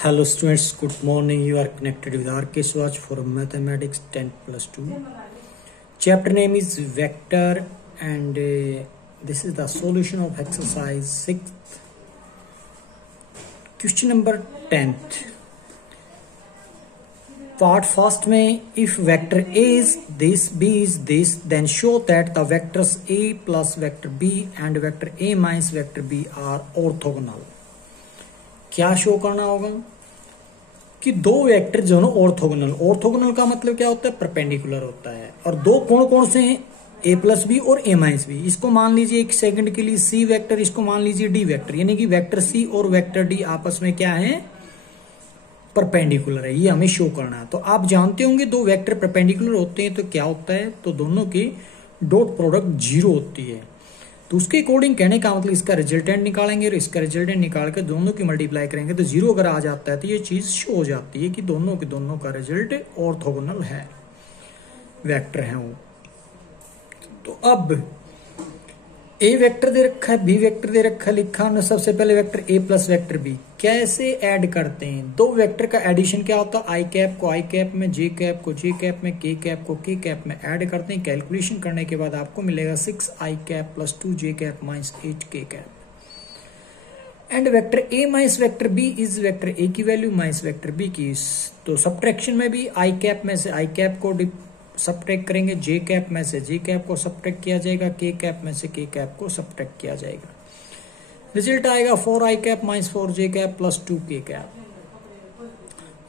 Hello students, good morning. You are connected with RK Swatch for Mathematics 10+2. Chapter name is Vector and this is the solution of exercise 6th. Question number 10th. Part first में if vector A is this, B is this, then show that the vectors A plus vector B and vector A minus vector B are orthogonal. क्या show करना होगा कि दो vector जो है orthogonal का मतलब क्या होता है, परपेंडिकुलर होता है। और दो कौन से हैं, ए प्लस बी और ए माइनस बी। इसको मान लीजिए एक सेकंड के लिए सी वेक्टर, इसको मान लीजिए डी वेक्टर, यानी कि वेक्टर सी और वेक्टर डी आपस में क्या है, परपेंडिकुलर है। ये हमें शो करना है। तो आप जानते होंगे दो वेक्टर परपेंडिकुलर होते हैं तो क्या होता है, तो दोनों की डॉट प्रोडक्ट जीरो होती है। तो उसके अकॉर्डिंग कहने का मतलब इसका रिजल्टेंट निकालेंगे और इसका रिजल्टेंट निकाल कर दोनों की मल्टीप्लाई करेंगे तो जीरो अगर आ जाता है तो ये चीज शो हो जाती है कि दोनों का रिजल्ट ऑर्थोगोनल है, वेक्टर है वो। तो अब ए वेक्टर दे रखा है, बी वेक्टर दे रखा है, लिखा हमने सबसे पहले vector A plus vector B. कैसे ऐड करते हैं, दो वेक्टर का एडिशन क्या होता है, आई कैप को आई कैप में, जे कैप को जे कैप में, के कैप को के कैप में ऐड करते हैं। कैलकुलेशन करने के बाद आपको मिलेगा 6 I cap plus 2 J cap minus 8 K cap. And vector A minus vector B is vector A की वैल्यू माइनस वेक्टर बी की। तो सब्ट्रैक्शन में भी आई कैप में से आई कैप को सब्ट्रैक्ट करेंगे, जे कैप में से जे कैप को सब्ट्रैक्ट किया जाएगा, के कैप में से के कैप को सब्ट्रैक्ट किया जाएगा। रिजल्ट आएगा 4 आई कैप माइनस 4 जे कैप प्लस 2 के कैप।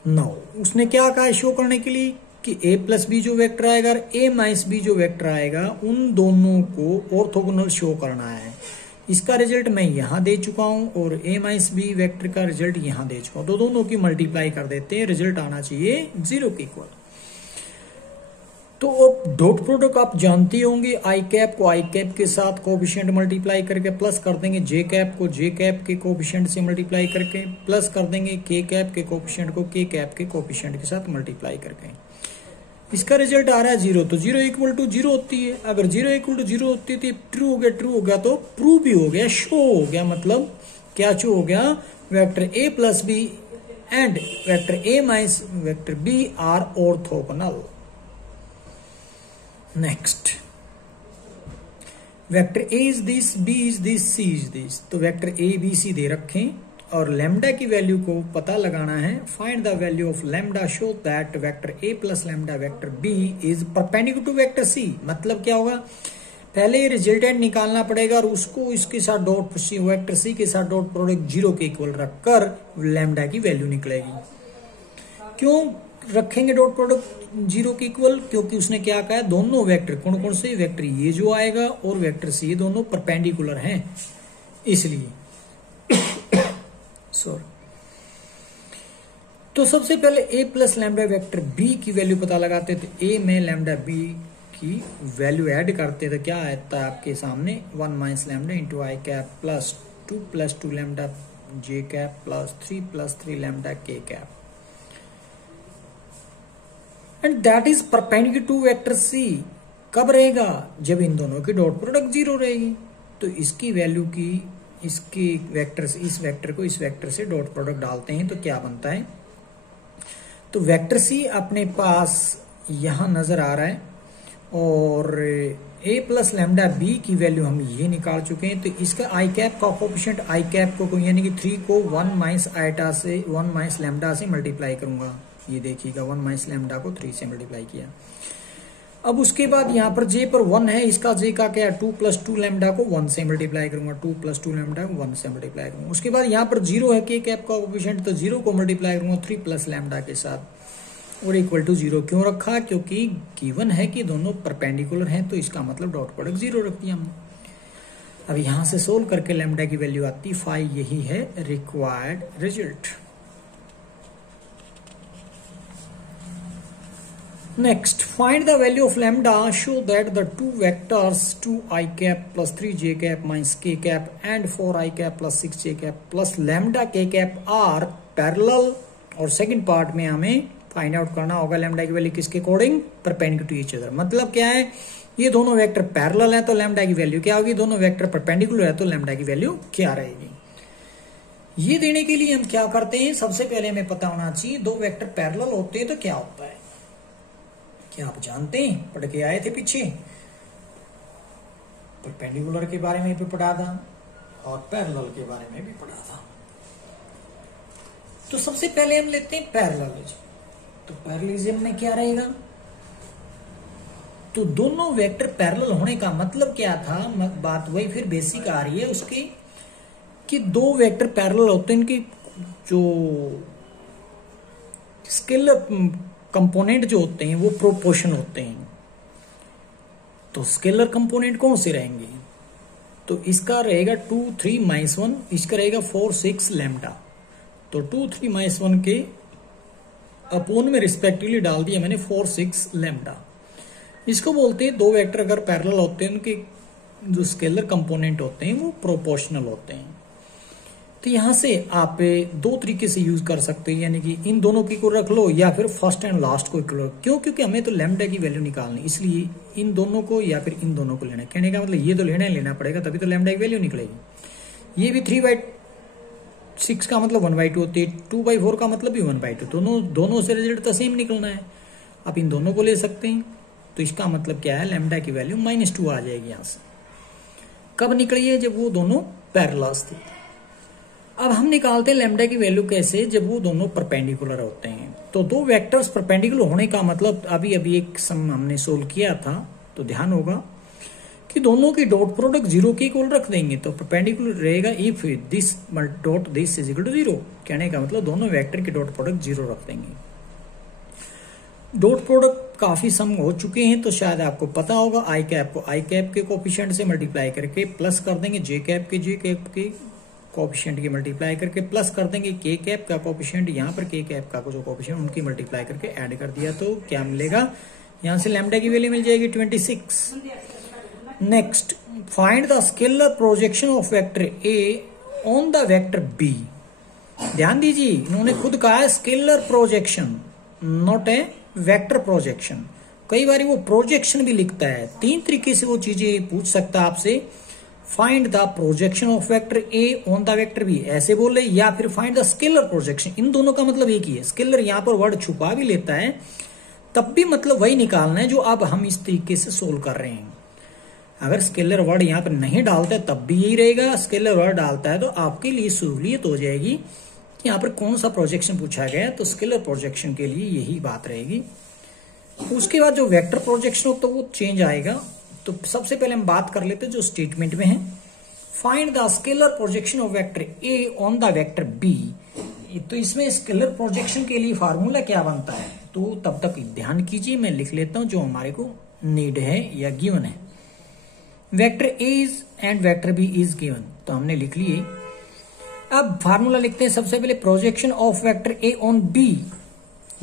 नाउ उसने क्या कहा शो करने के लिए कि ए प्लस बी जो वेक्टर आएगा और ए माइनस बी जो वेक्टर आएगा उन दोनों को ऑर्थोगोनल शो करना है। इसका रिजल्ट मैं यहां दे चुका हूं और ए माइनस बी वेक्टर का रिजल्ट यहां दे चुका हूं। तो दोनों की मल्टीप्लाई कर देते हैं, रिजल्ट आना चाहिए 0 के इक्वल। तो डॉट प्रोडक्ट आप जानते होंगे, आई कैप को आई कैप के साथ कोएफिशिएंट मल्टीप्लाई करके प्लस कर देंगे, जे कैप को जे कैप के कोएफिशिएंट से मल्टीप्लाई करके प्लस कर देंगे, के कैप के कोएफिशिएंट को के कैप के कोएफिशिएंट के साथ मल्टीप्लाई करके। इसका रिजल्ट आ रहा है 0। तो 0 इक्वल टू 0 होती है। अगर 0 इक्वल टू 0 होती है तो ट्रू हो गया तो प्रूव भी हो गया, शो हो गया। मतलब क्या शो हो गया, vector A plus B and vector A minus vector B are orthogonal. Next vector A is this, B is this, C is this. तो वेक्टर ए बी सी दे रखें और लैम्डा की वैल्यू को पता लगाना है। Find the value of lambda, show that vector A plus lambda vector B is perpendicular to vector C. मतलब क्या होगा, पहले रिजल्टेंट निकालना पड़ेगा और उसको इसके साथ डॉट वेक्टर सी के साथ डॉट प्रोडक्ट 0 के इक्वल रखकर लैम्डा की वैल्यू निकलेगी। क्यों रखेंगे डॉट प्रोडक्ट 0 के इक्वल, क्योंकि उसने क्या कहा है, दोनों वेक्टर कौन से वेक्टर ये जो आएगा और वेक्टर सी दोनों परपेंडिकुलर हैं, इसलिए सॉरी। तो सबसे पहले A plus lambda vector B की वैल्यू पता लगाते थे। ए में लैम्डा बी की वैल्यू ऐड करते थे, क्या आता है आपके सामने 1 minus lambda into I cap plus 2 lambda J cap plus 3 lambda K cap. And that is perpendicular to vector C. कब रहेगा, जब इन दोनों की डॉट प्रोडक्ट 0 रहेगी। तो इसकी वैल्यू की इसकी वेक्टर से इस वेक्टर को इस वेक्टर से डॉट प्रोडक्ट डालते हैं तो क्या बनता है, तो वेक्टर सी अपने पास यहां नजर आ रहा है और ए प्लस लैम्डा बी की वैल्यू हम ये निकाल चुके हैं। तो इसका आई कैप का कोएफिशिएंट आई कैप को यानी कि 3 को 1 माइनस आइटा से 1 माइनस लैम्डा से मल्टीप्लाई करूंगा। ये देखिएगा 1 माइनस लैम्डा को 3 से मल्टीप्लाई किया। अब उसके बाद यहाँ पर जे पर 1 है, इसका जे का क्या है 2 प्लस 2 लैम्डा को 1 से मल्टीप्लाई करूंगा, 2 प्लस 2 लैम्डा को 1 से मल्टीप्लाई करूंगा। उसके बाद यहाँ पर 0 है के कैप का कोएफिशिएंट, तो 0 को मल्टीप्लाई करूंगा 3 प्लस लैम्डा के साथ और इक्वल टू 0 क्यों रखा, क्योंकि गिवन है कि दोनों परपेंडिकुलर हैं तो इसका मतलब डॉट प्रोडक्ट 0 रख दिया हमने। अब यहां से सोल्व करके लैम्डा की वैल्यू आती 5। यही है required result. Next, find the value of lambda. Show that the two vectors 2 I cap plus 3 j cap minus k cap and 4 I cap plus 6 j cap plus lambda k cap are parallel। और second part में हमें find out करना होगा lambda की value किसके according, perpendicular to each other. मतलब क्या है, ये दोनों वेक्टर पैरेलल है तो लैम्डा की वैल्यू क्या होगी, दोनों वेक्टर परपेंडिकुलर है तो लैम्डा की वैल्यू क्या रहेगी। ये देने के लिए हम क्या करते हैं, सबसे पहले हमें पता होना चाहिए दो वेक्टर पैरेलल होते हैं तो क्या होता है। क्या आप जानते हैं, पढ़ के आए थे पीछे, परपेंडिकुलर के बारे में भी पढ़ा था और पैरेलल के बारे में भी पढ़ा था। तो सबसे पहले हम लेते हैं पैरेललिज्म। तो पैरेललिज्म में क्या रहेगा, तो दोनों वेक्टर पैरेलल होने का मतलब क्या था, बात वही फिर बेसिक आ रही है उसकी, कि दो वेक्टर पैरेलल होते हैं, इनकी जो स्केलर कंपोनेंट जो होते हैं वो प्रोपोर्शन होते हैं। तो स्केलर कंपोनेंट कौन से रहेंगे, तो इसका रहेगा 2 3 -1, इसका रहेगा 4 6 लैम्डा। तो 2 3 -1 के अपोन में रिस्पेक्टिवली डाल दिया मैंने 4 6 लैम्डा। इसको बोलते हैं दो वेक्टर अगर पैरेलल होते हैं उनके जो स्केलर कंपोनेंट होते हैं वो प्रोपोर्शनल होते हैं। तो यहां से आप दो तरीके से यूज कर सकते हैं, यानी कि इन दोनों की को रख लो या फिर फर्स्ट एंड लास्ट को क्यों, क्योंकि हमें तो लैम्डा की वैल्यू निकालनी, इसलिए इन दोनों को या फिर इन दोनों को लेना। कहने का मतलब ये तो लेना पड़ेगा, तभी तो लैम्डा की वैल्यू निकलेगी। ये भी 3/6 का मतलब 1/2 होती है, 2/4 का मतलब भी 1/2, दोनों से रिजल्ट तो सेम निकलना है। आप इन दोनों को ले सकते हैं, तो इसका मतलब क्या है, लैम्डा की वैल्यू -2 आ जाएगी यहां से। कब निकली है, जब वो दोनों पैरेलल थे। अब हम निकालते हैं लैम्डा की वैल्यू कैसे, जब वो दोनों परपेंडिकुलर होते हैं। तो दो वेक्टर्स परपेंडिकुलर होने का मतलब अभी एक सम हमने सोल्व किया था, तो ध्यान होगा कि दोनों की डॉट प्रोडक्ट 0 के इक्वल रख देंगे, तो परपेंडिकुलर रहेगा if this dot this is equal to 0। कहने का मतलब दोनों वेक्टर की डॉट प्रोडक्ट 0 रख देंगे। डॉट प्रोडक्ट काफी सम हो चुके हैं, तो शायद आपको पता होगा, आई कैप को आई कैप के कोफिशिएंट से मल्टीप्लाई करके प्लस कर देंगे, जे कैप के कोफिशिएंट की मल्टीप्लाई करके प्लस कर देंगे, के कैप का कोफिशिएंट, यहाँ पर के कैप का जो कोफिशिएंट उनकी मल्टीप्लाई करके ऐड कर दिया, तो क्या मिलेगा, यहाँ से लैम्डा की वैल्यू मिल जाएगी 26। Next, find the scalar projection of vector A on the vector B. ध्यान दीजिए, इन्होंने खुद कहा है scalar projection, not a vector projection. कई बार वो प्रोजेक्शन भी लिखता है, तीन तरीके से वो चीजें पूछ सकता है आपसे। Find the projection of vector A on the vector B ऐसे बोले, या फिर फाइंड द स्केलर प्रोजेक्शन, इन दोनों का मतलब एक ही है। स्केलर यहाँ पर वर्ड छुपा भी लेता है, तब भी मतलब वही निकालना है जो अब हम इस तरीके से सोल्व कर रहे हैं। अगर स्केलर वर्ड यहाँ पर नहीं डालता है तब भी यही रहेगा, स्केलर वर्ड डालता है तो आपके लिए सहूलियत हो जाएगी कि यहाँ पर कौन सा प्रोजेक्शन पूछा गया है, तो स्केलर प्रोजेक्शन के लिए यही बात रहेगी। उसके बाद जो वेक्टर प्रोजेक्शन हो तो वो चेंज आएगा। तो सबसे पहले हम बात कर लेते हैं जो स्टेटमेंट में है, find the scalar projection of vector A on the vector B. तो इसमें स्केलर प्रोजेक्शन के लिए फार्मूला क्या बनता है, तो तब तक ध्यान कीजिए, मैं लिख लेता हूं जो हमारे को नीड है या गिवन है। Vector A is and vector B is given, तो हमने लिख लिए। अब फार्मूला लिखते हैं, सबसे पहले projection of vector A on B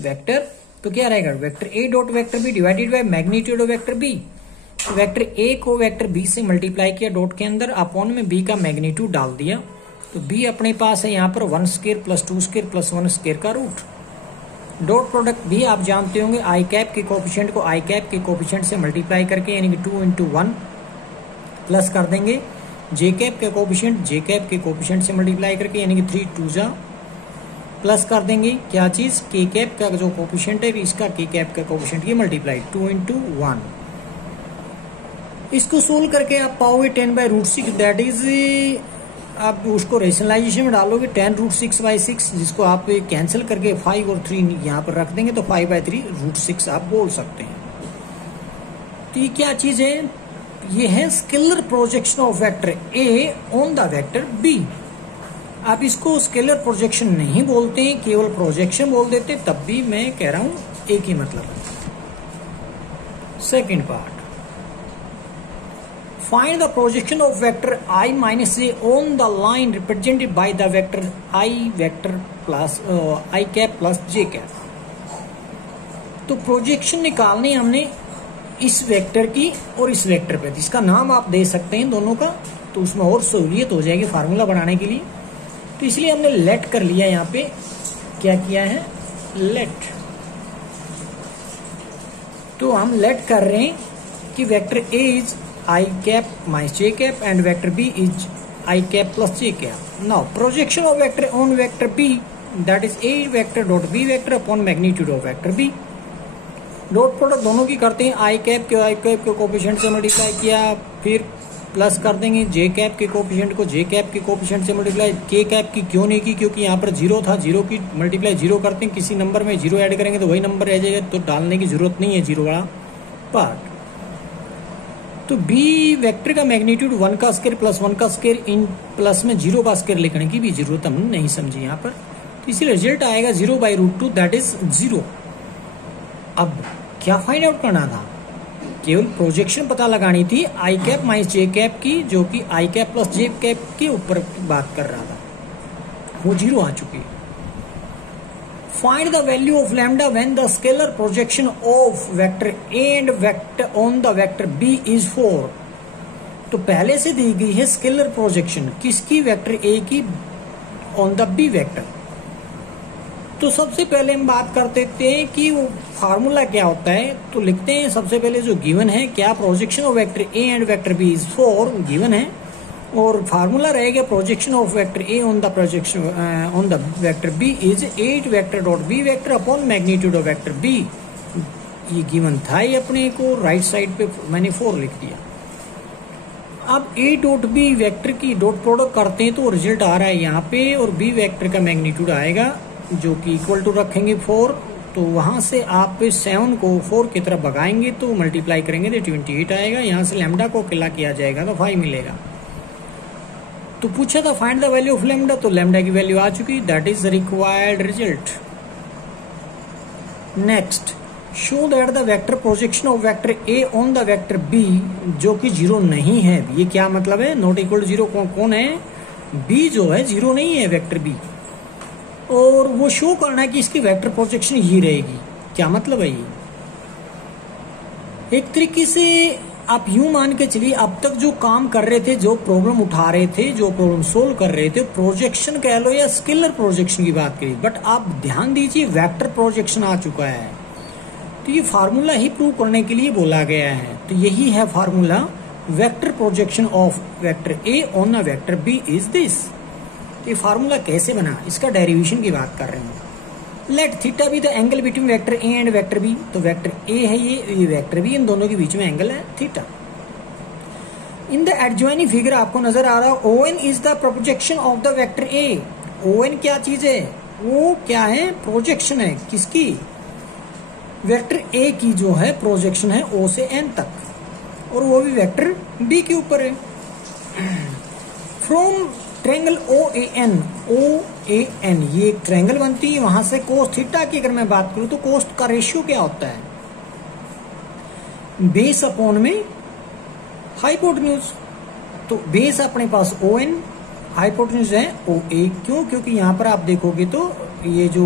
vector, तो क्या रहेगा, vector A dot vector B divided by magnitude of vector B. Vector A को वेक्टर बी से मल्टीप्लाई किया डॉट के अंदर, अपॉन में बी का मैग्नीट्यूड डाल दिया, तो बी अपने पास है यहाँ पर 1 square plus 2 square plus 1 square का रूट। डॉट प्रोडक्ट भी आप जानते होंगे, आई कैप के कोफिशिएंट को आई कैप के कोफिशिएंट से मल्टीप्लाई करके, यानी कि 2 × 1 प्लस कर देंगे, जे कैप के कोफिशिएंट जे कैप के कोफिशिएंट से मल्टीप्लाई करके, यानी कि 3 × 2 जा प्लस कर देंगे क्या चीज, के कैप का जो कोफिशिएंट है इसका के कैप का कोफिशिएंट की मल्टीप्लाई 2 × 1। इसको सोल्व करके आप पाओगे 10/√6, दैट इज, आप उसको रेशनलाइजेशन में डालोगे 10√6/6, जिसको आप कैंसिल करके 5 और 3 यहाँ पर रख देंगे, तो 5/3√6 आप बोल सकते हैं। तो ये क्या चीज है, ये है scalar projection of vector A on the vector B. आप इसको स्केलर प्रोजेक्शन नहीं बोलते हैं, केवल प्रोजेक्शन बोल देते, तब भी मैं कह रहा हूं एक ही मतलब है। Second part, find the projection of vector I minus j on the line represented by the vector I vector plus I cap plus j cap। तो प्रोजेक्शन निकालनी हमने इस वेक्टर की और इस वेक्टर पे, जिसका नाम आप दे सकते हैं दोनों का, तो उसमें और सहूलियत हो जाएगी फार्मूला बनाने के लिए। तो इसलिए हमने लेट कर लिया, यहाँ पे क्या किया है, लेट। तो हम लेट कर रहे हैं कि vector A is I cap minus j cap and vector B is I cap plus J cap. Now projection of vector on vector B that is A vector dot B vector upon magnitude of vector B. Dot product दोनों की करते हैं, I cap के coefficient से multiply किया, फिर plus कर देंगे जे कैप के कोफिशिएंट को जे कैप के कोफिशिएंट से मल्टीप्लाई। के कैप की क्यों नहीं की, क्योंकि यहाँ पर जीरो था, जीरो की मल्टीप्लाई जीरो करते हैं, किसी नंबर में जीरो ऐड करेंगे तो वही नंबर रह जाएगा, तो डालने की जरूरत नहीं है जीरो वाला पार्ट। तो बी वेक्टर का मैग्नीट्यूड 1 का स्क्वायर प्लस 1 का स्क्वायर इन प्लस में 0 का स्क्वायर लिखने की भी जरूरत हमने नहीं समझी यहाँ पर, तो इसीलिए रिजल्ट आएगा 0/√2 दैट इज 0। अब क्या फाइंड आउट करना था, केवल प्रोजेक्शन पता लगानी थी आई कैप माइनस जे कैप की, जो कि आई कैप प्लस जे कैप के ऊपर बात कर रहा था, वो 0 आ चुकी है। Find the value of lambda when the scalar projection of vector A and vector on the vector B is 4। तो पहले से दी गई है स्केलर प्रोजेक्शन किसकी, वेक्टर ए की ऑन द बी वेक्टर। तो सबसे पहले हम बात करते हैं कि वो फार्मूला क्या होता है, तो लिखते हैं सबसे पहले जो गिवन है, क्या projection of vector A and vector B is 4 given है, और फार्मूला रहेगा projection of vector A on the projection on the vector B is 8 vector dot B vector upon magnitude of vector B. ये given था, ये अपने को right side पे मैंने 4 लिख दिया। अब ए डॉट बी वेक्टर की डॉट प्रोडक्ट करते हैं तो रिजल्ट आ रहा है यहाँ पे, और बी वेक्टर का मैग्नीट्यूड आएगा जो कि इक्वल टू रखेंगे 4, तो वहां से आप 7 को 4 की तरफ भगाएंगे तो मल्टीप्लाई करेंगे तो 28 आएगा। यहाँ से लैम्डा को अकेला किया जाएगा तो 5 मिलेगा। तो पूछा था find the value of lambda, तो लैम्डा की वैल्यू आ चुकी, that is required result. Next, show that the vector projection of vector A on the vector B जो कि 0 नहीं है। ये क्या मतलब है, नॉट इक्वल टू 0 कौन है, बी जो है 0 नहीं है वेक्टर बी, और वो शो करना है कि इसकी वेक्टर प्रोजेक्शन ही रहेगी। क्या मतलब है ये, एक तरीके से आप यूं मान के चलिए अब तक जो काम कर रहे थे, जो प्रॉब्लम उठा रहे थे, जो प्रॉब्लम सोल्व कर रहे थे, प्रोजेक्शन कह लो या स्केलर प्रोजेक्शन की बात करिए, बट आप ध्यान दीजिए वेक्टर प्रोजेक्शन आ चुका है, तो ये फार्मूला ही प्रूव करने के लिए बोला गया है। तो यही है formula, vector projection of vector A on a vector B is this. ये फार्मूला कैसे बना, इसका डेरिवेशन की बात कर रहे हैं। Let theta be the angle between vector A and vector B, तो वेक्टर ए है ये वेक्टर बी, इन दोनों के बीच में एंगल है theta. In the adjoining figure आपको नजर आ रहा है ON is the projection of the vector A. ON क्या चीज है, वो क्या है, प्रोजेक्शन है किसकी, वेक्टर ए की जो है प्रोजेक्शन है O से N तक, और वो भी वेक्टर बी के ऊपर है। फ्रॉम ट्रायंगल OAN ये एक ट्रायंगल बनती है, वहां से कोस थीटा की अगर मैं बात करूं तो कोस का रेशियो क्या होता है, बेस अपॉन में हाइपोटेन्यूज। तो बेस अपने पास ON, हाइपोटेन्यूज है OA। क्यों, क्योंकि यहां पर आप देखोगे तो ये जो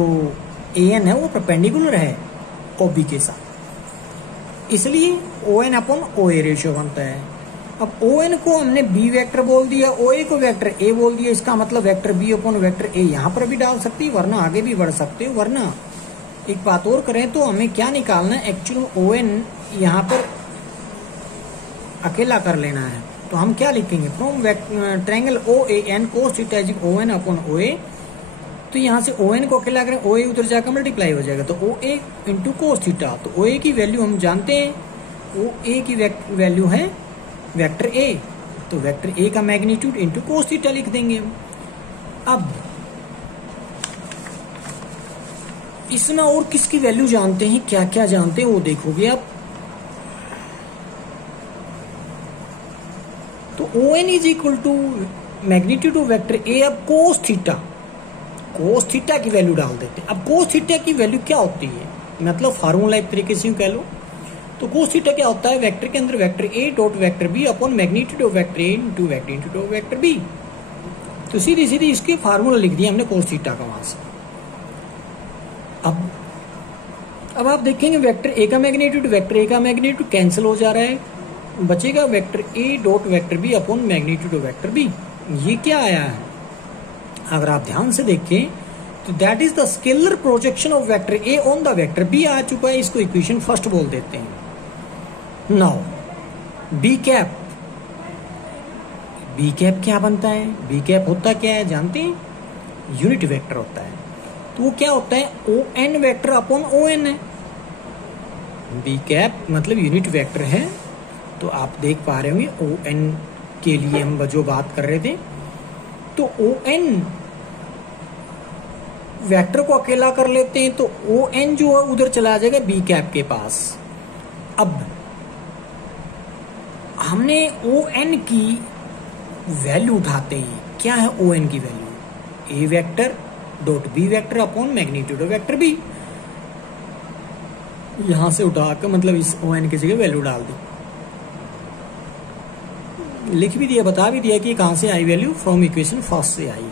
AN है वो परपेंडिकुलर है OB के साथ, इसलिए ON अपॉन OA रेशियो बनता है। अब ON को हमने बी वेक्टर बोल दिया, OA को वेक्टर ए बोल दिया, इसका मतलब vector B upon vector A यहाँ पर भी डाल सकती है, वरना आगे भी बढ़ सकते हो। वरना एक बात और करें तो हमें क्या निकालना है, एक्चुअली ON यहाँ पर अकेला कर लेना है, तो हम क्या लिखेंगे, from triangle OAN cos theta is ON upon OA। तो यहाँ से ON को अकेला करें, OA उधर जाकर मल्टीप्लाई हो जाएगा, तो OA इंटू कोस थीटा। तो OA की वैल्यू हम जानते हैं, OA की वैल्यू है वेक्टर ए, तो वेक्टर ए का मैग्नीट्यूड इंटू कोस थीटा लिख देंगे हम। अब इसमें और किसकी वैल्यू जानते हैं, क्या क्या जानते हैं वो देखोगे आप। तो ON is equal to magnitude of vector A. अब कोस थीटा की वैल्यू डाल देते हैं। अब कोस थीटा की वैल्यू क्या होती है, मतलब फार्मूला एक तरीके से कह लो, तो कोस थीटा क्या होता है, वेक्टर के अंदर vector A dot vector B upon magnitude of vector A into magnitude of vector B. तो सीधी सीधी इसके फार्मूला लिख दिया हमने कोस थीटा का वहां से। अब आप देखेंगे वेक्टर ए का मैग्नीट्यूड वेक्टर ए का मैग्नीट्यूड कैंसिल हो जा रहा है, बचेगा vector A dot vector B upon magnitude of vector B. ये क्या आया है, अगर आप ध्यान से देखें तो that is the scalar projection of vector A on the vector B आ चुका है, इसको इक्वेशन फर्स्ट बोल देते हैं। नाउ बी बी कैप क्या बनता है? बी कैप होता क्या है जानते हैं? यूनिट वेक्टर होता है। तो वो क्या होता है? O N vector upon O N है। बी कैप मतलब यूनिट वेक्टर है। तो आप देख पा रहे होंगे ओ एन के लिए हम जो बात कर रहे थे, तो ओ एन वेक्टर को अकेला कर लेते हैं तो ओ एन जो है उधर चला जाएगा बी कैप के पास। अब हमने ओ एन की वैल्यू उठाते हैं। क्या है ओ एन की value? A vector dot B vector upon magnitude of vector B. यहां से उठाकर मतलब इस ओ एन की जगह वैल्यू डाल दी, लिख भी दिया, बता भी दिया कि कहां से I value, from equation first से आई।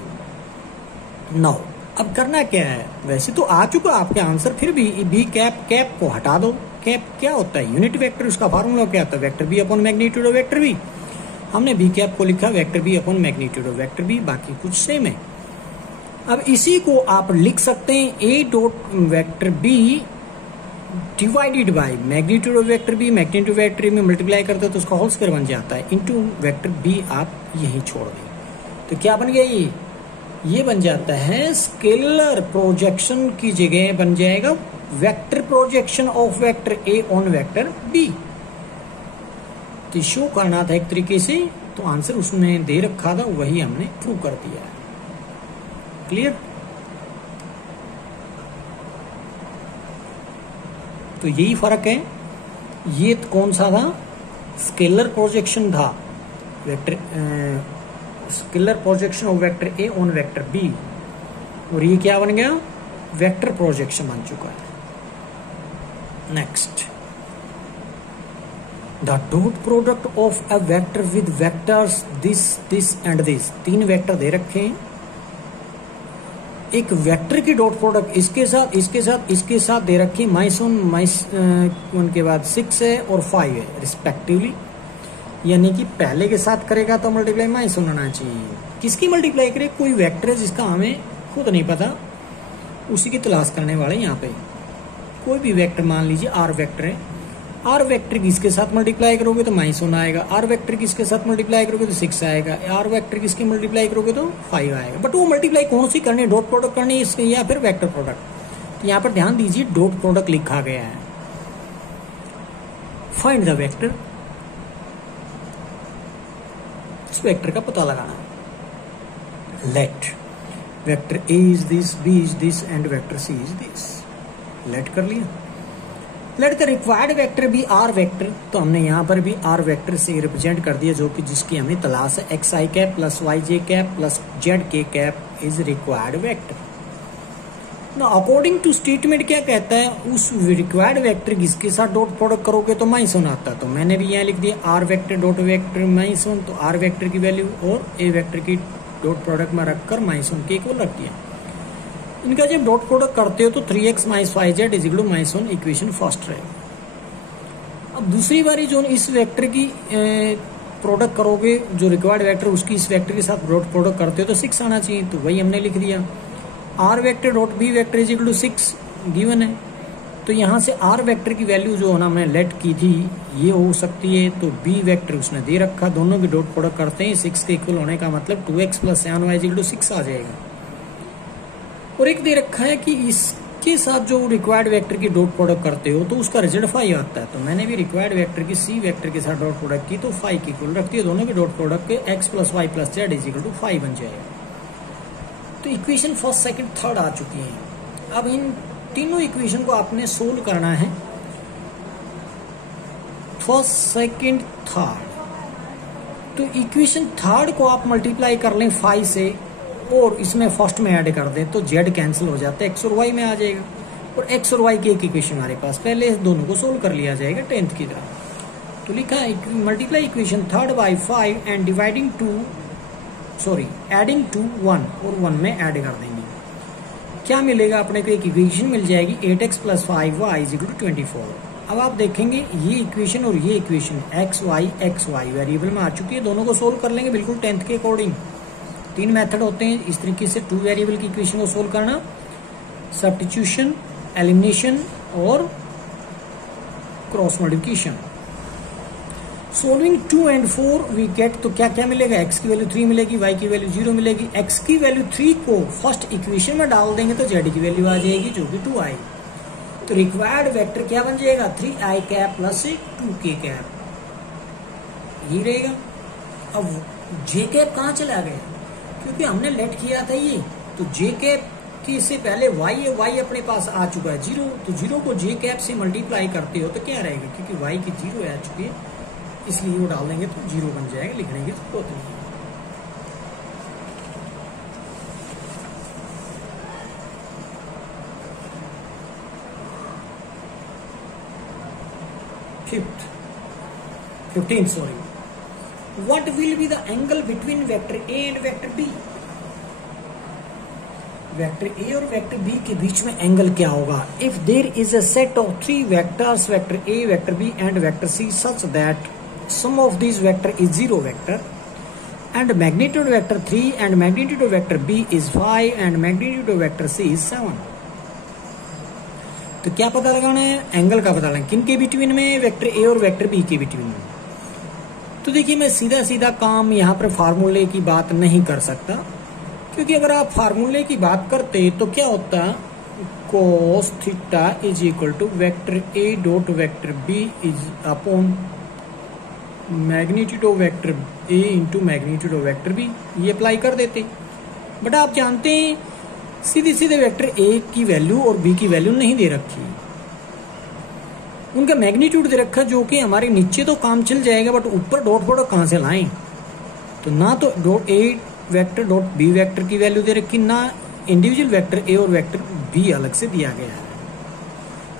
नाउ अब करना क्या है? वैसे तो आ चुका आपके आंसर, फिर भी बी कैप, कैप को हटा दो। कैप क्या होता है? Unit vector. उसका फार्मूला क्या होता है? Vector B upon magnitude of vector B. हमने बी कैप को लिखा vector B upon magnitude of vector B, बाकी कुछ सेम है। अब इसी को आप लिख सकते हैं A dot vector B divided by magnitude of vector B. Magnitude vector में मल्टीप्लाई करते हो तो उसका होल स्क्वायर बन जाता है, इनटू वेक्टर बी आप यही छोड़ दें। तो क्या बन गया? ये बन जाता है स्केलर प्रोजेक्शन की जगह बन जाएगा vector projection of vector A on vector B. तो शो करना था एक तरीके से, तो आंसर उसने दे रखा था, वही हमने प्रूव कर दिया है। क्लियर? तो यही फर्क है। ये कौन सा था? स्केलर प्रोजेक्शन था, vector scalar projection of vector A on vector B, और ये क्या बन गया? वेक्टर प्रोजेक्शन बन चुका है। Next, the dot product of a vector with vectors this this and this. 3 vector दे रखे हैं। एक वेक्टर की डॉट प्रोडक्ट इसके साथ, इसके साथ, इसके साथ दे रखी है माइनस उनके बाद 6 है और 5 है रिस्पेक्टिवली। यानी कि पहले के साथ करेगा तो मल्टीप्लाई माइनस होना चाहिए। किसकी मल्टीप्लाई करे? कोई वेक्टर है जिसका हमें खुद नहीं पता, उसी की तलाश करने वाले। यहाँ पे कोई भी वेक्टर मान लीजिए आर वेक्टर है। आर वेक्टर किसके साथ मल्टीप्लाई करोगे तो माइनस होना आएगा। आर वेक्टर किसके साथ मल्टीप्लाई करोगे तो 6 आएगा। आर वेक्टर किसकी मल्टीप्लाई करोगे तो 5 आएगा। बट वो मल्टीप्लाई कौन सी करनी है? डॉट प्रोडक्ट करनी है या फिर वेक्टर प्रोडक्ट? तो यहाँ पर ध्यान दीजिए डॉट प्रोडक्ट लिखा गया है। फाइंड द वेक्टर, इस वेक्टर का पता लगाना है। Let vector A is this, B is this and vector C is this. Let कर लिया। Let the required vector B R vector. तो हमने यहाँ पर भी आर वेक्टर से रिप्रेजेंट कर दिया, जो कि जिसकी हमें तलाश है। X i cap plus y j cap plus z k cap is required vector. According to statement क्या कहता है? उस रिक्वायर्ड वेक्टर जिसके साथ डॉट प्रोडक्ट करोगे तो माइनस होना आता है। तो मैंने भी यहाँ लिख दिया R vector dot vector minus one. तो आर वेक्टर की वैल्यू और ए वेक्टर की डॉट प्रोडक्ट में रखकर माइनस वन के इक्वल रख दिया। इनका जब डॉट प्रोडक्ट करते हो तो 3x minus 5z is equal to minus one, equation first रहेगा। अब दूसरी बारी जो इस वेक्टर की प्रोडक्ट करोगे, जो रिक्वायर्ड वेक्टर उसकी इस वेक्टर के साथ डॉट प्रोडक्ट करते हो तो 6 आना चाहिए। तो वही हमने लिख दिया R vector dot B vector is equal to 6 given है। तो यहाँ से आर वेक्टर की वैल्यू जो है ना हमने लेट की थी ये हो सकती है। तो बी वेक्टर उसने दे रखा, दोनों की डॉट प्रोडक्ट करते हैं 6 के इक्वल होने का मतलब 2x plus 7y is equal to 6 आ जाएगा। और एक दे रखा है कि इसके साथ जो रिक्वायर्ड वेक्टर की डॉट प्रोडक्ट करते हो तो उसका रिजल्ट 5 आता है। तो मैंने भी रिक्वायर्ड वेक्टर की सी वेक्टर के साथ डॉट प्रोडक्ट की तो 5 की इक्वल रखती है। दोनों के डॉट प्रोडक्ट के x plus y plus z is equal to 5 बन जाएगा। तो इक्वेशन फर्स्ट सेकंड थर्ड आ चुकी है। अब इन तीनों इक्वेशन को आपने सोल्व करना है, फर्स्ट सेकंड थर्ड। तो इक्वेशन थर्ड को आप मल्टीप्लाई कर लें 5 से और इसमें फर्स्ट में ऐड कर दें तो z कैंसिल हो जाता है, x और y में आ जाएगा। और x और y की एक इक्वेशन हमारे पास, पहले दोनों को सोल्व कर लिया जाएगा 10th की तरह। तो लिखा है multiply equation third by 5 and dividing two adding two 1 और 1 में ऐड कर देंगे। क्या मिलेगा अपने को? एक इक्वेशन मिल जाएगी 8x plus 5y is equal to 24। अब आप देखेंगे ये इक्वेशन और ये इक्वेशन x y वेरिएबल में आ चुकी है। दोनों को सोल्व कर लेंगे बिल्कुल 10th के अकॉर्डिंग। 3 मेथड होते हैं इस तरीके से 2 वेरिएबल की इक्वेशन को सोल्व करना, सब्स्टिट्यूशन, एलिमिनेशन और cross multiplication. Solving 2 and 4 we get, तो क्या क्या मिलेगा, x की वैल्यू 3 मिलेगी, y की वैल्यू 0 मिलेगी। x की वैल्यू 3 को फर्स्ट इक्वेशन में डाल देंगे तो z की वैल्यू आ जाएगी जो कि 2i। तो रिक्वायर्ड वेक्टर क्या बन जाएगा, 3i cap plus 2k cap, यही रहेगा। अब j कैप कहाँ चला गया, क्योंकि हमने लेट किया था ये, तो j कैप कि इससे पहले y है, y अपने पास आ चुका है 0, तो 0 को j कैप से मल्टीप्लाई करते हो तो क्या रहेगा, क्योंकि y की 0 आ चुकी है इसलिए वो डाल देंगे तो 0 बन जाएगा, लिखने की जरूरत नहीं है। Fifteen sorry, what will be the angle between vector A and vector B. Vector A और वेक्टर बी के बीच में एंगल क्या होगा, if there is a set of 3 vectors vector A vector B and vector C such that sum of these vector is 0 vector and magnitude vector 3 and magnitude of vector b is 5 and magnitude of vector c is 7। तो क्या पता लगाना है, angle का पता लगाना, किन के बिटवीन में, वेक्टर ए और वेक्टर बी के बिटवीन में। तो देखिए मैं सीधा सीधा काम यहाँ पर फार्मूले की बात नहीं कर सकता, क्योंकि अगर आप फार्मूले की बात करते तो क्या होता, cos theta is equal to vector A dot vector B is upon magnitude of vector A into magnitude of vector B, ये अप्लाई कर देते। बट आप जानते हैं सीधे सीधे वेक्टर ए की वैल्यू और बी की वैल्यू नहीं दे रखी, उनका मैग्नीट्यूड दे रखा, जो कि हमारे नीचे तो काम चल जाएगा बट ऊपर डॉट प्रोडक्ट कहां से लाएं। तो ना तो dot A vector dot B vector की वैल्यू दे रखी, ना इंडिविजुअल वेक्टर ए और वेक्टर बी अलग से दिया गया है।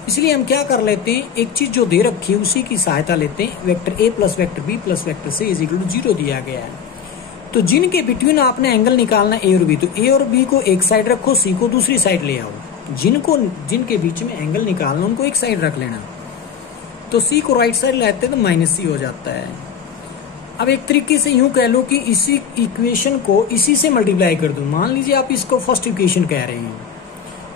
इसलिए हम क्या कर लेते हैं, एक चीज जो दे रखी है उसी की सहायता लेते हैं। Vector A plus vector B plus vector C is equal to 0 दिया गया है, तो जिनके बिटवीन आपने एंगल निकालना ए और बी, तो ए और बी को एक साइड रखो, सी को दूसरी साइड ले आओ। जिनके बीच में एंगल निकालना उनको एक साइड रख लेना, तो सी को राइट साइड लाते हैं तो माइनस सी हो जाता है। अब एक तरीके से यूं कह लो कि इसी इक्वेशन को इसी से मल्टीप्लाई कर दो। मान लीजिए आप इसको फर्स्ट इक्वेशन कह रहे हैं,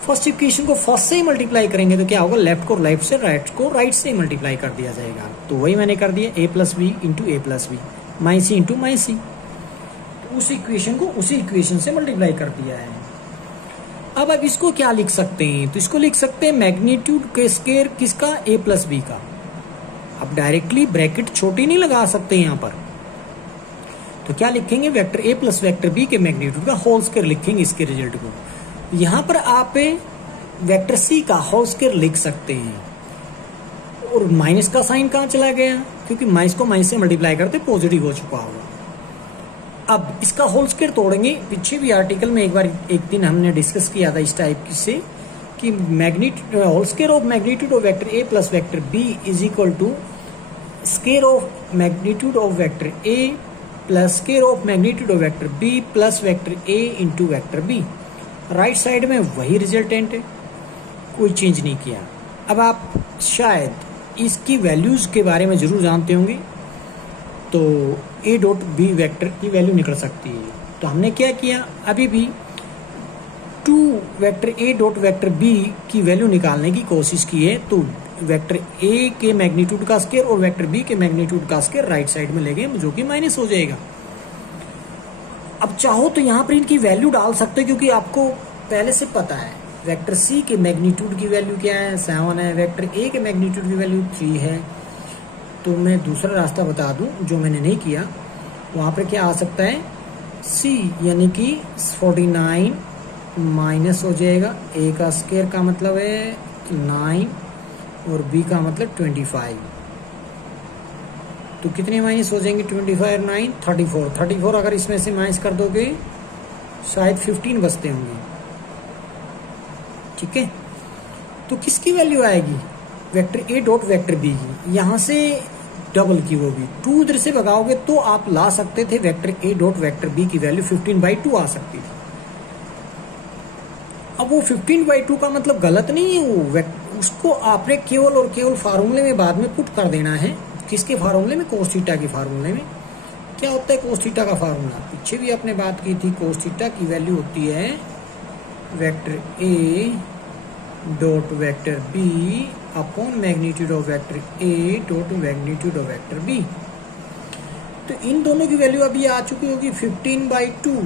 फर्स्ट इक्वेशन को फर्स्ट से ही मल्टीप्लाई करेंगे तो क्या होगा, लेफ्ट को लेफ्ट से, राइट को राइट से मल्टीप्लाई कर दिया जाएगा। तो वही मैंने कर दिया, ए प्लस बी इंटू ए प्लस बी, माई सी इंटू माई सी, तो उस इक्वेशन को उसी इक्वेशन से मल्टीप्लाई कर दिया है। अब इसको क्या लिख सकते हैं, तो इसको लिख सकते हैं मैग्नीट्यूड के स्क्वायर किसका, ए प्लस बी का। अब डायरेक्टली ब्रैकेट छोटी नहीं लगा सकते यहाँ पर, तो क्या लिखेंगे, vector A plus vector B के मैग्नीट्यूड का होल स्क्वायर लिखेंगे इसके रिजल्ट को। यहां पर आप वेक्टर सी का होल स्क्वायर लिख सकते हैं, और माइनस का साइन कहां चला गया, क्योंकि माइनस को माइनस से मल्टीप्लाई करते पॉजिटिव हो चुका होगा। अब इसका होल स्क्वायर तोड़ेंगे, पीछे भी आर्टिकल में एक दिन हमने डिस्कस किया था इस टाइप से, कि magnitude whole square of magnitude of vector A plus vector B is equal to square of magnitude of vector A plus square of magnitude of vector B plus vector A into vector B. Right side में वही resultant है, कोई change नहीं किया। अब आप शायद इसकी वैल्यूज के बारे में जरूर जानते होंगे, तो ए डॉट बी वेक्टर की वैल्यू निकल सकती है। तो हमने क्या किया, अभी भी 2 vector A dot vector B की वैल्यू निकालने की कोशिश की है। तो वेक्टर ए के मैग्नीट्यूड का स्क्वायर और वेक्टर बी के मैग्नीट्यूड का स्क्वायर राइट साइड में ले गए, जो कि माइनस हो जाएगा। अब चाहो तो यहाँ पर इनकी वैल्यू डाल सकते हो, क्योंकि आपको पहले से पता है वेक्टर सी के मैग्नीट्यूड की वैल्यू क्या है, 7 है, वेक्टर ए के मैग्नीट्यूड की वैल्यू 3 है। तो मैं दूसरा रास्ता बता दूं जो मैंने नहीं किया, वहां पर क्या आ सकता है, सी यानी कि 49 माइनस हो जाएगा, ए का स्क्वायर का मतलब है 9 और बी का मतलब 25। तो कितने माइनस हो जाएंगे, 25 और 9 34 अगर इसमें से माइनस कर दोगे शायद 15 बचते होंगे। ठीक है, तो किसकी वैल्यू आएगी, vector A dot vector B की, यहां से डबल की, वो भी 2 इधर से भगाओगे तो आप ला सकते थे vector A dot vector B की वैल्यू 15/2 आ सकती थी। अब वो 15/2 का मतलब गलत नहीं है, वो उसको आपने केवल और केवल फार्मूले में बाद में पुट कर देना है। किसके फार्मूले में, कोस थीटा के फार्मूले में। क्या होता है कोस थीटा का फार्मूला, पीछे भी आपने बात की थी। कोस थीटा की वैल्यू होती है vector A dot vector B upon magnitude of vector A dot magnitude of vector B. तो इन दोनों की वैल्यू अभी आ चुकी होगी 15/2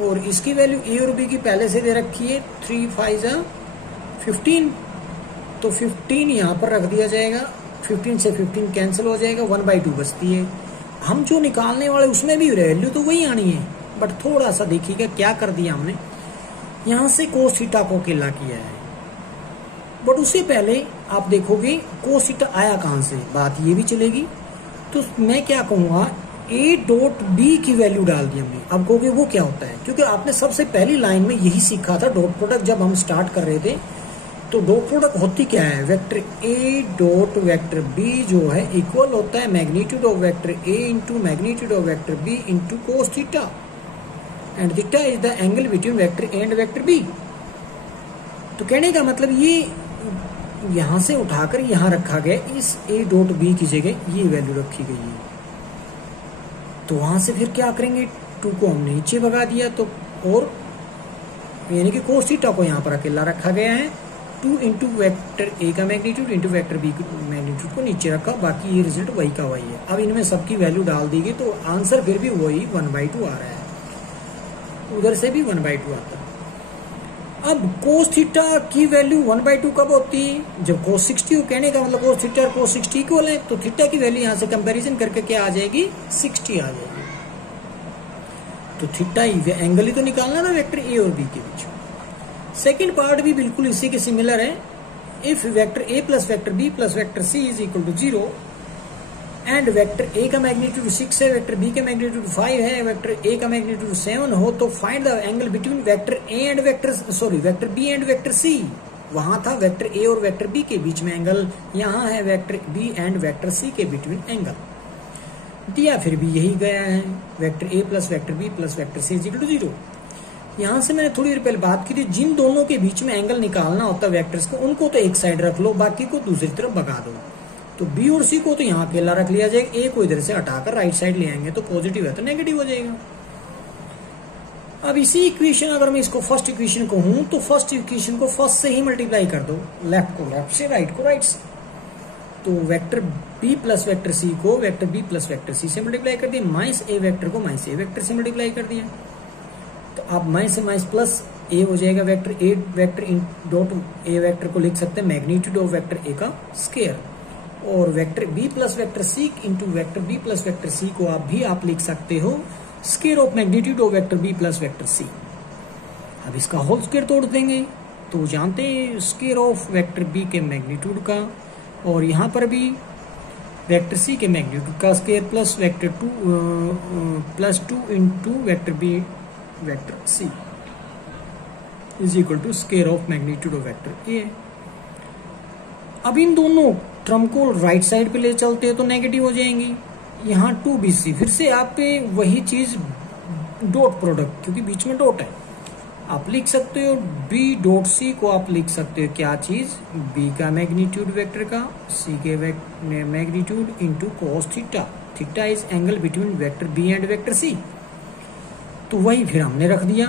और इसकी वैल्यू ए और बी की पहले से दे रखी है 3 5 15। तो 15 यहाँ पर रख दिया जाएगा, 15 से 15 कैंसिल हो जाएगा, 1/2 बचती है। हम जो निकालने वाले उसमें भी वैल्यू तो वही आनी है, बट थोड़ा सा देखिएगा क्या कर दिया हमने, यहाँ से कोस थीटा को अकेला किया है। बट उससे पहले आप देखोगे कोस थीटा आया कहां से, बात ये भी चलेगी। तो मैं क्या कहूंगा, ए डॉट बी की वैल्यू डाल दी हमने। अब कहोगे वो क्या होता है, क्योंकि आपने सबसे पहली लाइन में यही सीखा था डॉट प्रोडक्ट जब हम स्टार्ट कर रहे थे। तो डॉट प्रोडक्ट होती क्या है, vector A dot vector B जो है इक्वल होता है magnitude of vector A into magnitude of vector B into cos theta, and theta is the angle between vector A and vector B. तो कहने का मतलब ये यहां से उठाकर यहां रखा गया, इस ए डॉट बी की जगह ये वैल्यू रखी गई है। तो वहां से फिर क्या करेंगे, 2 को हमने नीचे भगा दिया, तो और यानी कि कोस थीटा को यहां पर अकेला रखा गया है। 2 इंटू वैक्टर ए का मैग्नीट्यूड इंटू वैक्टर बी का मैग्नीट्यूड को नीचे रखा, बाकी ये रिजल्ट वही का वही है। अब इनमें सबकी वैल्यू डाल दी गई तो आंसर फिर भी वही 1/2 आ रहा है, उधर से भी 1/2 आता है। अब कोस थीटा की वैल्यू 1/2 कब होती है, जब कोस 60 हो। कहने का मतलब कोस थीटा और कोस 60 इक्वल है, तो थीटा की वैल्यू यहां से कंपैरिजन करके क्या आ जाएगी, 60 आ जाएगी। तो थीटा ही एंगल ही तो निकालना ना वेक्टर ए और बी के बीच। सेकेंड पार्ट भी बिल्कुल इसी के सिमिलर है। If vector A plus vector B plus vector C is equal to 0 and vector A का मैग्नीट्यूड 6 है, वेक्टर बी का मैग्नीट्यूड 5 है, वेक्टर ए का मैग्नीट्यूड 7 हो, तो find the angle between vector A and vector B and vector C. वहां था vector A और वेक्टर बी के बीच में एंगल, यहां है vector B and vector C के बिटवीन एंगल दिया, फिर भी यही गया है, vector A plus vector B plus vector C is equal to 0। यहां से मैंने थोड़ी देर पहले बात की थी, जिन दोनों के बीच में एंगल निकालना होता है वेक्टर्स को, उनको तो एक साइड रख लो, बाकी को दूसरी तरफ भगा दो। तो बी और सी को तो यहाँ अकेला रख लिया जाएगा, ए को इधर से हटाकर राइट साइड ले आएंगे, तो पॉजिटिव है तो नेगेटिव हो जाएगा। अब इसी इक्वेशन अगर मैं इसको फर्स्ट इक्वेशन को हूं, तो फर्स्ट इक्वेशन को फर्स्ट से ही मल्टीप्लाई कर दो, लेफ्ट को लेफ्ट से, राइट को राइट से। तो vector B plus vector C को vector B plus vector C से मल्टीप्लाई कर दिया, माइनस ए वेक्टर को माइनस ए वेक्टर से मल्टीप्लाई कर दिया। तो अब माइनस से माइनस प्लस ए हो जाएगा, vector A vector in dot A vector को लिख सकते हैं मैग्नीट्यूड ऑफ वेक्टर ए का स्क्वायर, और vector B plus vector C into vector B plus vector C को आप लिख सकते हो square of magnitude of vector B plus vector C. अब इसका होल स्क्वायर तोड़ देंगे, तो जानते हैं स्क्वायर ऑफ वेक्टर बी के मैग्नीट्यूड का, और यहां पर भी वेक्टर सी के मैग्नीट्यूड का square plus vector 2 into vector B vector C is equal to square of magnitude of vector A. अब इन दोनों टर्म को राइट साइड पे ले चलते हैं तो नेगेटिव हो जाएंगी। यहाँ 2bc, फिर से आप पे वही चीज डॉट प्रोडक्ट, क्योंकि बीच में डॉट है, आप लिख सकते हो b डॉट सी को आप लिख सकते हो क्या चीज, b का मैग्नीट्यूड वेक्टर का, c के magnitude into cos theta. Theta is angle between vector b and vector c। तो वही फिर हमने रख दिया,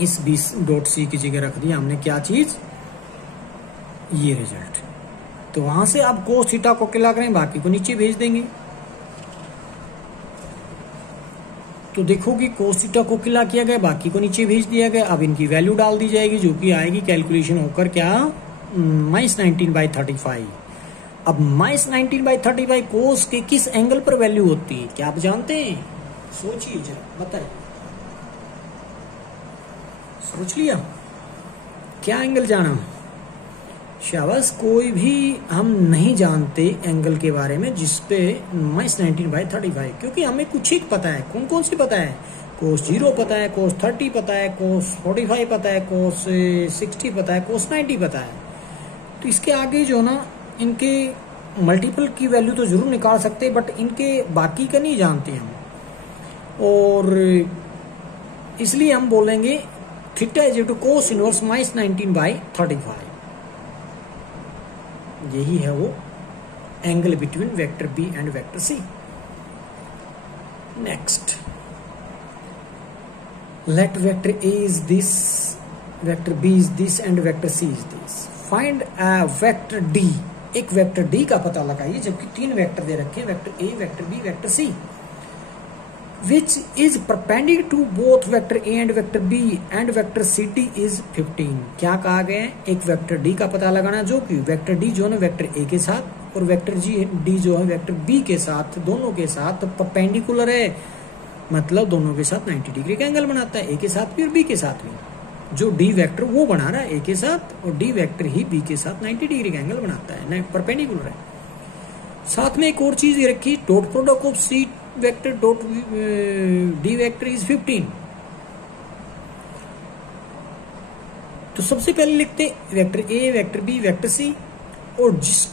इस b डॉट सी की जगह रख दिया हमने क्या चीज, ये रिजल्ट। तो वहां से आप कोस थीटा को अकेला करें, बाकी को नीचे भेज देंगे। तो देखोगे कोस थीटा को अकेला किया गया, बाकी को नीचे भेज दिया गया। अब इनकी वैल्यू डाल दी जाएगी, जो कि आएगी कैलकुलेशन होकर क्या, -19/35। अब -19/35 कोस के किस एंगल पर वैल्यू होती है, क्या आप जानते हैं? सोचिए जरा, बताइए। सोच लिया क्या एंगल जाना? शाबाश। कोई भी हम नहीं जानते एंगल के बारे में जिसपे -19/35, क्योंकि हमें कुछ ही पता है। कौन कौन सी पता है? कोस 0 पता है, कोस 30 पता है, कोस 45 पता है, कोस 60 पता है, कोस 90 पता है। तो इसके आगे जो ना, इनके मल्टीपल की वैल्यू तो जरूर निकाल सकते हैं, बट इनके बाकी का नहीं जानते हम, और इसलिए हम बोलेंगे theta is equal to cos inverse -19/35। यही है वो angle between vector B and vector C. Next, let vector A is this, vector B is this and vector C is this. Find a vector D एक vector D का पता लगाइए, जबकि 3 vector दे रखे हैं, vector A, vector B, vector C, which is perpendicular to both vector A and vector B and vector CT is 15। क्या कहा गया है, एक वेक्टर D का पता लगाना जो कि वेक्टर D जो है वेक्टर A के साथ और वेक्टर D जो है वेक्टर B के साथ, दोनों के साथ परपेंडिकुलर है, मतलब दोनों के साथ 90 डिग्री का एंगल बनाता है, A के साथ भी और B के साथ भी। जो D वेक्टर वो बना रहा है A के साथ और D वेक्टर ही B के साथ 90 डिग्री का एंगल बनाता है, परपेंडिकुलर है। साथ में एक और चीज ये रखी, dot product of C vector dot D vector is 15। तो सबसे पहले लिखते हैं vector A, vector B, vector C, और जिस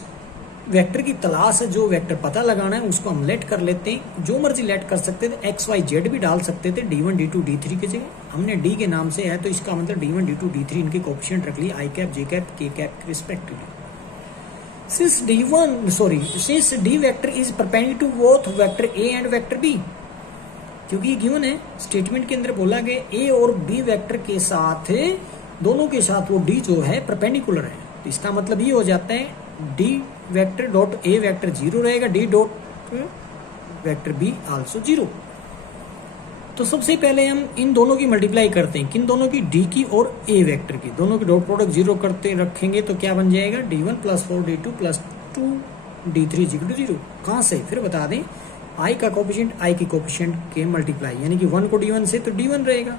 वेक्टर की तलाश है, जो वेक्टर पता लगाना है, उसको हम लेट कर लेते हैं। जो मर्जी लेट कर सकते थे, एक्स वाई जेड भी डाल सकते थे, D1 D2 D3 की जगह। हमने D के नाम से है तो इसका मतलब D1 D2 D3 इनके कोएफिशिएंट रख लिए, आई कैप, जे कैप, के cap respectively. Since D vector is perpendicular to both vector A and vector B, क्योंकि ये गिवन है, स्टेटमेंट के अंदर बोला गया A और B वेक्टर के साथ, दोनों के साथ वो D जो है परपेंडिकुलर है, तो इसका मतलब ये हो जाता है D vector dot A vector 0 रहेगा, D dot vector B also 0। तो सबसे पहले हम इन दोनों की मल्टीप्लाई करते हैं, किन दोनों की, D की और A वेक्टर की, दोनों की डॉट प्रोडक्ट 0 करते रखेंगे तो क्या बन जाएगा, D1 + 4 D2 + 2 D3 = 0। कहां से, फिर बता दें, I का कोएफिशिएंट I की कोएफिशिएंट के मल्टीप्लाई, यानी कि 1 को D1 से तो D1 रहेगा,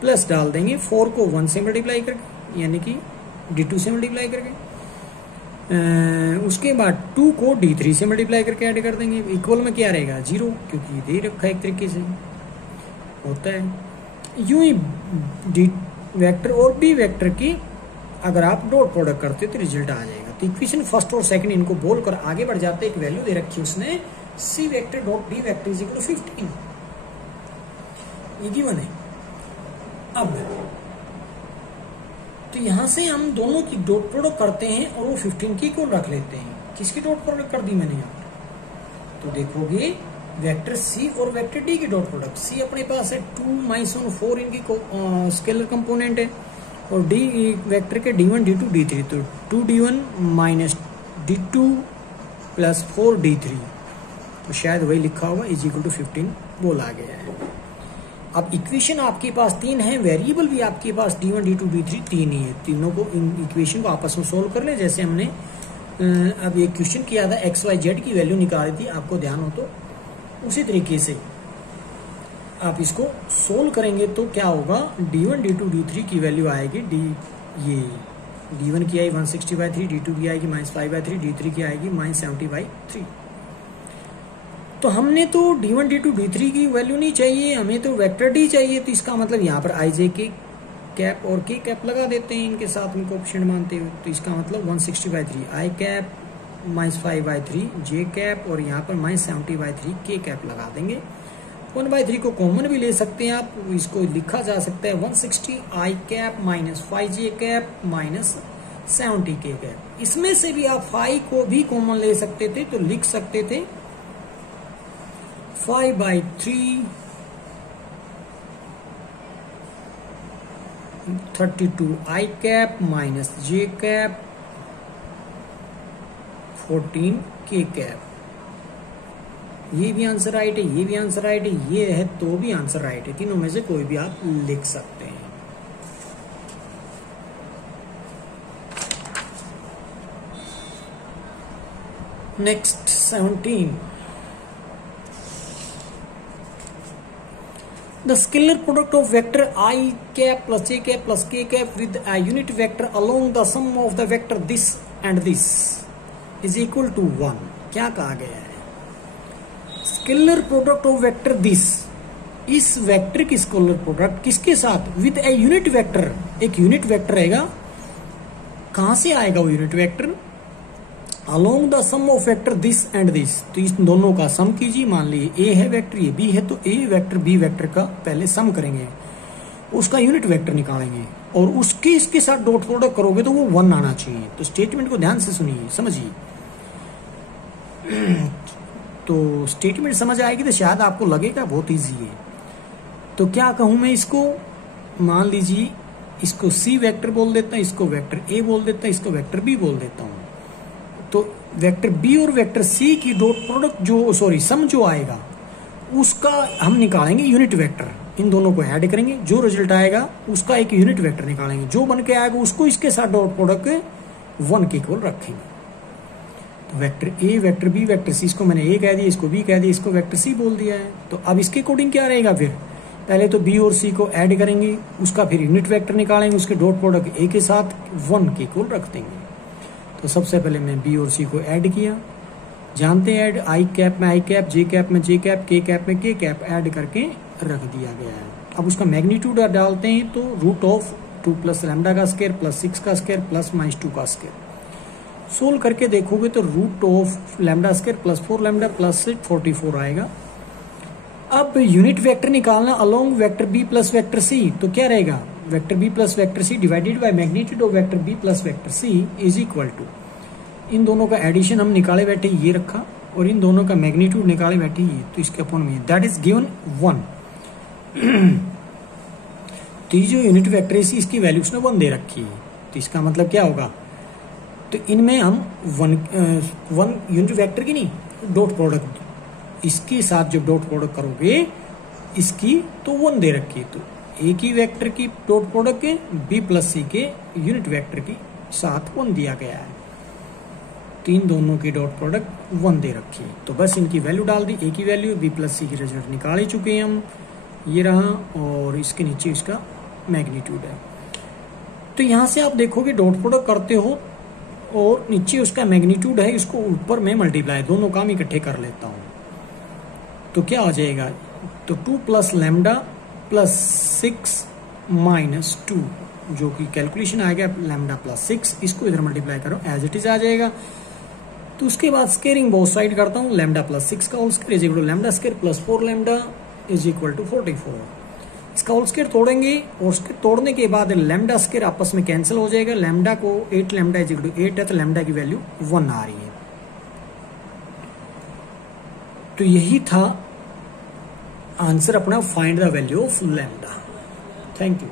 प्लस डाल देंगे 4 को 1 से मल्टीप्लाई करके, यानी कि D2 से मल्टीप्लाई करके, उसके बाद 2 को D3 से मल्टीप्लाई करके ऐड कर देंगे, इक्वल में क्या रहेगा, 0, क्योंकि ये दे रखा है एक तरीके से होता है। यूं ही डी वेक्टर और बी वेक्टर की अगर आप डॉट प्रोडक्ट करते हो तो रिजल्ट आ जाएगा। तो इक्वेशन फर्स्ट और सेकंड इनको बोलकर आगे बढ़ जाते हैं। एक वैल्यू दे रखी है उसने, C vector dot D vector is equal to 15, ये गिवन है। अब तो यहां से हम दोनों की डॉट प्रोडक्ट करते हैं और वो 15 की को रख लेते हैं। किसकी डॉट प्रोडक्ट कर दी मैंने यहाँ पर, तो देखोगे वेक्टर सी और वेक्टर डी की डॉट प्रोडक्ट, सी अपने पास है 2 - 4 इनकी स्केलर कंपोनेंट है, और डी वेक्टर के D1 D2 D3, तो 2D1 - D2 + 4D3, तो शायद वही लिखा होगा, इज इक्वल टू 15 बोला गया है। अब इक्वेशन आपके पास 3 है, वेरिएबल भी आपके पास D1 D2 D3 3 ही है, तीनों को इन इक्वेशन को आपस में सोल्व कर ले। जैसे हमने अब एक क्वेश्चन किया था, एक्स वाई जेड की वैल्यू निकाली थी, आपको ध्यान हो तो उसी तरीके से आप इसको सोल्व करेंगे तो क्या होगा, D1 D2 D3 की वैल्यू आएगी, ये D1 की आई 160/3, D2 की आएगी -5/3, D3 की आएगी -70/3। तो हमने तो D1 D2 D3 की वैल्यू नहीं चाहिए, हमें तो वेक्टर D चाहिए। तो इसका मतलब यहाँ पर आई जे के कैप और के कैप लगा देते हैं इनके साथ में कोएफिशिएंट मानते हुए। तो इसका मतलब 160/3 आई कैप -5/3 जे कैप और यहाँ पर -70/3 के कैप लगा देंगे। 1/3 को कॉमन भी ले सकते हैं आप, इसको लिखा जा सकता है 160 आई कैप -5 जे कैप -70 के कैप। इसमें से भी आप 5 को भी कॉमन ले सकते थे, तो लिख सकते थे 5/3 32 आई कैप -जे कैप 14 के कैप। ये भी आंसर राइट है, ये भी आंसर राइट है, ये है तो भी आंसर राइट है। तीनों में से कोई भी आप लिख सकते हैं। Next 17, the scalar product of vector I cap plus j cap plus k cap with a unit vector along the sum of the vector this and this is equal to 1। क्या कहा गया है, scalar product of vector this, इस vector की scalar product किसके साथ, with a unit vector, एक unit vector रहेगा। कहां से आएगा वो unit vector, along the sum of vector this and this, तो इस दोनों का सम कीजिए। मान लीजिए ए है वेक्टर, ये बी है, तो ए वेक्टर बी वेक्टर का पहले सम करेंगे, उसका यूनिट वेक्टर निकालेंगे और उसके इसके साथ डॉट प्रोडक्ट करोगे तो वो 1 आना चाहिए। तो स्टेटमेंट को ध्यान से सुनिए, समझिए। तो स्टेटमेंट समझ आएगी तो शायद आपको लगेगा बहुत इजी है। तो क्या कहूं मैं इसको, मान लीजिए इसको सी वेक्टर बोल देता हूं, इसको वेक्टर ए बोल देता हूं, इसको वेक्टर बी बोल देता हूं। तो वेक्टर बी और वेक्टर सी की डॉट प्रोडक्ट जो सम जो आएगा उसका हम निकालेंगे यूनिट वेक्टर। इन दोनों को ऐड करेंगे, जो रिजल्ट आएगा उसका एक यूनिट वेक्टर निकालेंगे, जो बन के आएगा उसको इसके साथ डॉट प्रोडक्ट 1 के इक्वल रखेंगे। तो vector A, vector B, vector C, इसको मैंने ए कह दिया, इसको बी कह दिया, इसको वेक्टर सी बोल दिया है। तो अब इसके अकॉर्डिंग क्या रहेगा, फिर पहले तो बी और सी को ऐड करेंगे, उसका फिर यूनिट वेक्टर निकालेंगे, उसके डॉट प्रोडक्ट ए के साथ 1 के इक्वल रख देंगे। तो सबसे पहले मैं बी और सी को ऐड किया, जानते हैं ऐड, आई कैप में आई कैप, जे कैप में जे कैप, के कैप में के कैप ऐड करके रख दिया गया है। अब उसका मैग्नीट्यूड डालते हैं तो रूट ऑफ 2 प्लस लैम्डा का स्क्वायर प्लस 6 का स्क्वायर प्लस -2 का स्क्वायर। सोल्व करके देखोगे तो root of lambda square plus 4 lambda plus 44 आएगा। अब यूनिट वेक्टर निकालना along vector B plus vector C, तो क्या रहेगा, vector B plus vector C divided by magnitude of vector B plus vector C is equal to, इन दोनों का addition हम निकाले बैठे ये रखा और इन दोनों का मैग्नीट्यूड निकाले बैठे ये, तो इसके अपॉन में दैट इज गिवन 1। तो ये जो यूनिट वेक्टर है इसकी वैल्यू उसने 1 दे रखी है, तो इसका मतलब क्या होगा, तो इनमें हम 1 यूनिट वेक्टर की नहीं, डॉट प्रोडक्ट इसके साथ जब डॉट प्रोडक्ट करोगे इसकी तो 1 दे रखी है, तो ए की वेक्टर की डॉट प्रोडक्ट के बी प्लस सी के यूनिट वेक्टर की साथ 1 दिया गया है। तीन दोनों की डॉट प्रोडक्ट 1 दे रखी है, तो बस इनकी वैल्यू डाल दी, ए की वैल्यू, बी प्लस सी की रिजल्ट निकाल ही चुके हैं हम, ये रहा, और इसके नीचे इसका मैग्नीट्यूड है। तो यहां से आप देखोगे डॉट प्रोडक्ट करते हो और नीचे उसका मैग्नीट्यूड है, इसको ऊपर में मल्टीप्लाई, दोनों काम इकट्ठे कर लेता हूं तो क्या हो जाएगा, तो 2 प्लस लैम्डा प्लस 6 माइनस 2, जो कि कैलकुलेशन आएगा लैम्डा प्लस 6, इसको इधर मल्टीप्लाई करो एज इट इज आ जाएगा। तो उसके बाद स्केयरिंग बोथ साइड करता हूं, लैम्डा प्लस 6 का whole square is equal to lambda square plus 4 lambda is equal to 44। इसका होल स्क्वायर तोड़ेंगे और उसके तोड़ने के बाद लैम्डा स्क्वायर आपस में कैंसिल हो जाएगा, लैम्डा को 8 लैम्डा इज इक्वल टू 8 है, तो लैम्डा की वैल्यू 1 आ रही है। तो यही था आंसर अपना, find the value of lambda. Thank you.